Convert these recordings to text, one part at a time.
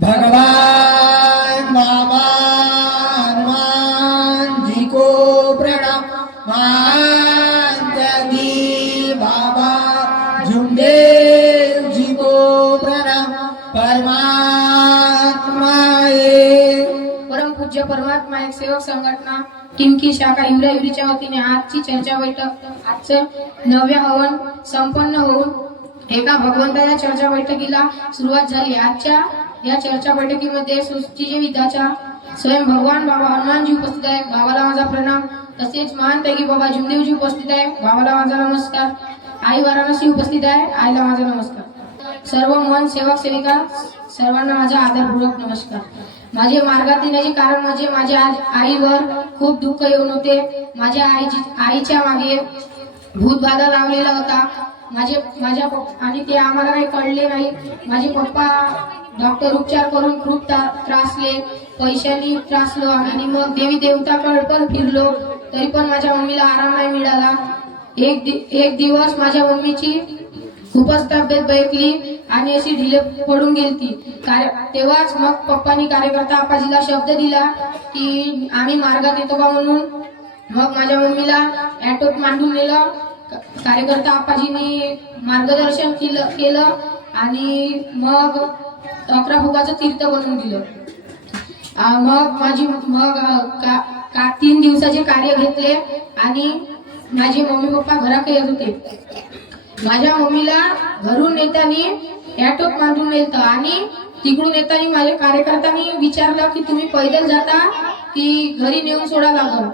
भगवान बाबा हनुमान जी को प्रणाम महान त्यागी बाबा झुंडेव जी को प्रणाम परमात्मा परम पूज्य परमात्मा एक सेवक संघटना किमकी शाखा हिवरा हिवरीच्या वतीने आजची चर्चा बैठक आजचं नव्या हवन संपन्न होऊन एका भगवंताच्या चर्चा बैठकीला सुरुवात झाली. आजच्या या चर्चा बैठकीमध्ये सुचिविदाच्या स्वयं भगवान बाबा हनुमानजी उपस्थित आहे बाबाला माझा प्रणाम. तसेच महान पैकी बाबा जुमदेवजी उपस्थित आहे बाबाला माझा नमस्कार. आई वाराणसी उपस्थित आहे. आईला माझा नमस्कार. सर्व मन सेवक सेविका सर्वांना माझा आदरपूर्वक नमस्कार. माझे मार्गात येण्याचे कारण म्हणजे माझ्या आज आईवर खूप दुःख येऊन होते. माझ्या आईची आईच्या मागे भूतबाधा लावलेला होता. माझे माझ्या आणि ते आम्हाला काही कळले नाही. माझे पप्पा डॉक्टर उपचार करून खूप त्रासले पैशांनी त्रासलो आणि मग देवी देवताकडे पण फिरलो. तरी पण माझ्या मम्मीला आराम नाही मिळाला. एक दि- एक दिवस माझ्या मम्मीची खूपच तब्येत बैकली आणि अशी ढिले पडून गेली कार्य तेव्हाच मग पप्पानी कार्यकर्ता आपाजीला शब्द दिला की आम्ही मार्गात येतो का म्हणून. मग माझ्या मम्मीला ॲटोत मांडून नेलं. कार्यकर्ता आपाजींनी मार्गदर्शन केलं केलं आणि मग अकरा फुगाचं तीर्थ बनवून दिलं. मग माझी मग का, का तीन दिवसाचे कार्य घेतले आणि माझे मम्मी पप्पा घरात येत होते. माझ्या मम्मीला घरून येताना ॲटोत बांधून येतं आणि तिकडून येताना माझ्या कार्यकर्त्यांनी विचारलं की तुम्ही पैदल जाता की घरी नेऊन सोडा लागल.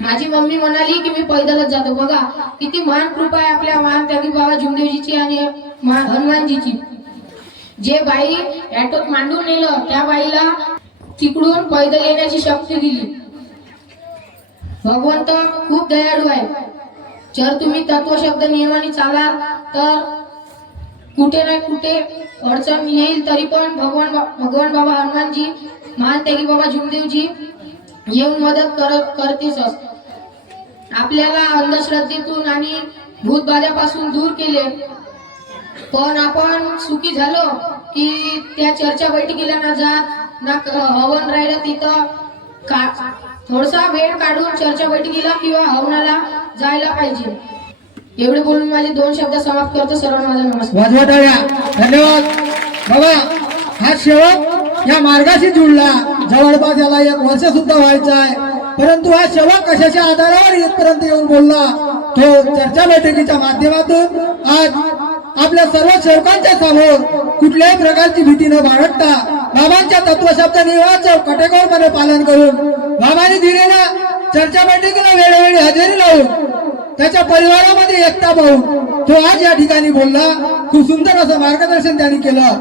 माझी मम्मी म्हणाली की मी पैदलच जातो. बघा किती महान कृपा आहे आपल्या महान त्यागी बाबा जुमदेवजीची आणि हनुमानजीची. जे बाई ॲटोत मांडून नेलं त्या बाईला तिकडून पैदल येण्याची शक्ती दिली. भगवंत खूप दयाळू आहे. जर तुम्ही तत्वशब्द नियमाने चालाल तर कुठे ना कुठे अडचण येईल तरी पण भगवान बा- भगवान बाबा हनुमानजी महान त्यागी बाबा जुमदेवजी येऊन मदत करत करतेच आपल्याला अंधश्रद्धेतून आणि भूतबाध्यापासून दूर केले. पण आपण सुखी झालो की त्या चर्चा बैठकीला ना जात ना हवन राहिलं तिथं. का थोडासा वेळ काढून चर्चा बैठकीला किंवा हवनाला जायला पाहिजे. एवढे बोलून माझे दोन शब्द समाप्त करतो. सर्वांना माझा नमस्कार. धन्यवाद. बाबा हा शेवट या मार्गाशी जुळला. जवळपास याला एक वर्ष सुद्धा व्हायचं आहे परंतु हा सेवक कशाच्या आधारावर इथपर्यंत येऊन बोलला? तो चर्चा बैठकीच्या माध्यमातून आज आपल्या सर्व सेवकांच्या समोर कुठल्याही प्रकारची भीती न बाळगता बाबांच्या तत्वशब्द नियमाचं कटेकोरपणे पालन करून बाबांनी दिलेल्या चर्चा बैठकीला वेळोवेळी हजेरी लावून त्याच्या परिवारामध्ये एकता पाहून तो आज या ठिकाणी बोलला. खूप सुंदर असं मार्गदर्शन त्यांनी केलं.